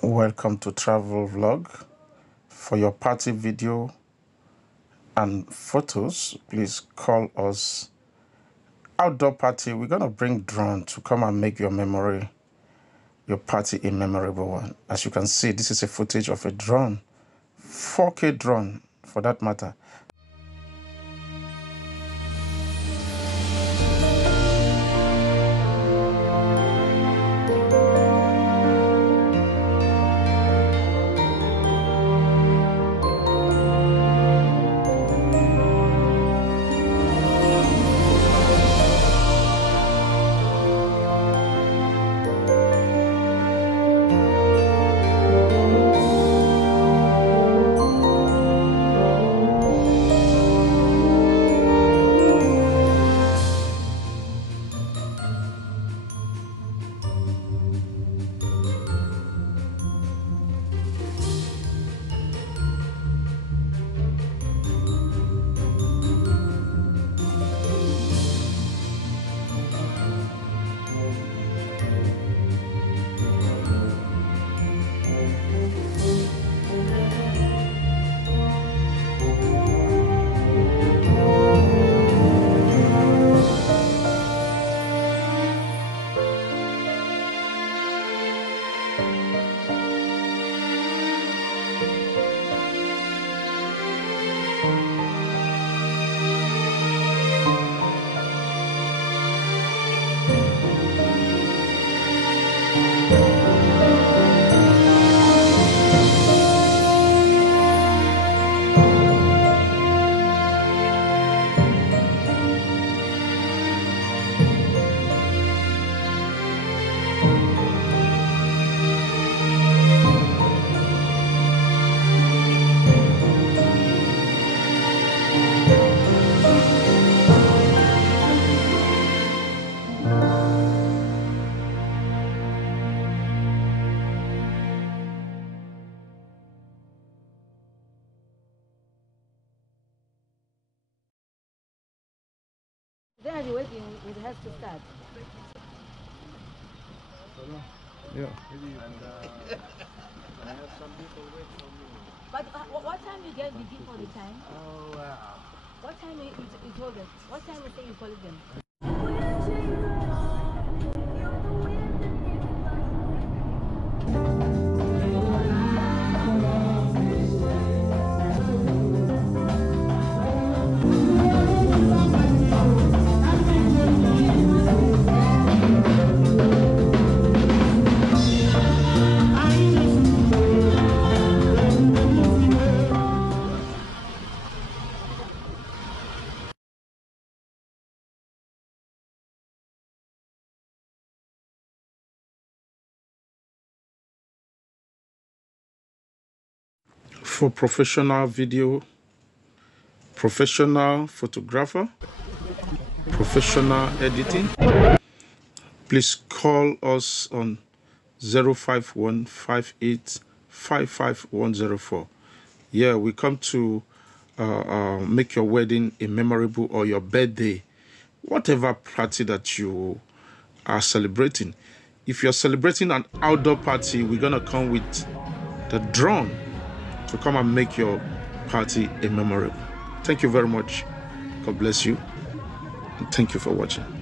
Welcome to Travel Vlog. For your party video and photos, please call us. Outdoor party, we're going to bring drone to come and make your party a memorable one. As you can see, this is a footage of a drone, 4K drone for that matter. Then as you're waiting, it has to start. Yeah. And I have some people wait for me. But what time you get begin for the time? Oh, wow. What time you told them? What time you say you call them? For professional video, professional photographer, professional editing, please call us on 05158555104. Yeah, we come to make your wedding a memorable, or your birthday, whatever party that you are celebrating. If you're celebrating an outdoor party, we're gonna come with the drone to come and make your party a memorable. Thank you very much. God bless you. And thank you for watching.